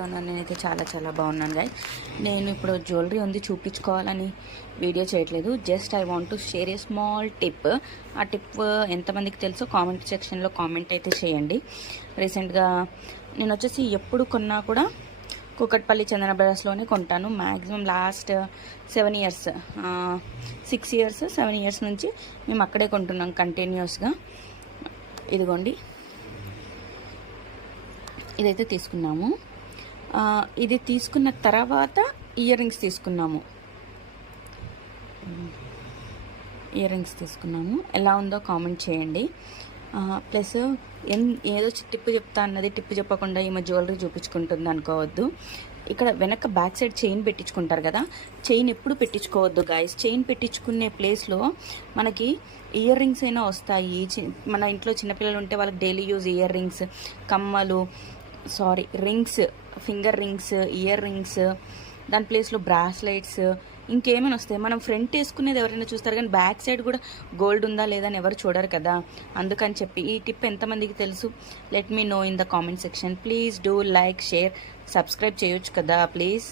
నేనైతే చాలా బాగున్నాను గాయ్. నేను ఇప్పుడు జ్యువెలరీ ఉంది చూపించుకోవాలని వీడియో చేయట్లేదు. Just I want to share a small tip. ఆ టిప్ ఎంతమందికి తెలుసో కామెంట్ సెక్షన్లో కామెంట్ అయితే చేయండి. రీసెంట్గా నేను వచ్చేసి ఎప్పుడు కొన్నా కూడా కూకట్పల్లి చందన బ్రదర్స్లోనే కొంటాను. Maximum last 7 years 6 years 7 years నుంచి మేము అక్కడే కొంటున్నాం కంటిన్యూస్గా. ఇదిగోండి, ఇదైతే తీసుకున్నాము. ఇది తీసుకున్న తర్వాత ఇయర్ రింగ్స్ తీసుకున్నాము. ఎలా ఉందో కామెంట్ చేయండి. ప్లస్ ఏదో టిప్పు చెప్తా అన్నది టిప్పు చెప్పకుండా ఈమె జ్యువెలరీ చూపించుకుంటుంది అనుకోవద్దు. ఇక్కడ వెనక బ్యాక్ సైడ్ చైన్ పెట్టించుకుంటారు కదా, చైన్ ఎప్పుడు పెట్టించుకోవద్దు గాయస్. చైన్ పెట్టించుకునే ప్లేస్లో మనకి ఇయర్ రింగ్స్ అయినా వస్తాయి. మన ఇంట్లో చిన్నపిల్లలు ఉంటే వాళ్ళకి డైలీ యూజ్ ఇయర్ రింగ్స్, కమ్మలు, rings, finger rings, ear rings, దాని ప్లేస్లో బ్రాస్లెట్స్, ఇంకేమైనా వస్తాయి. మనం ఫ్రంట్ వేసుకునేది ఎవరైనా చూస్తారు కానీ బ్యాక్ సైడ్ కూడా గోల్డ్ ఉందా లేదా అని ఎవరు చూడరు కదా. అందుకని చెప్పి ఈ టిప్ ఎంతమందికి తెలుసు, let me know in the comment section. Please do like, share, subscribe చేయొచ్చు కదా ప్లీజ్.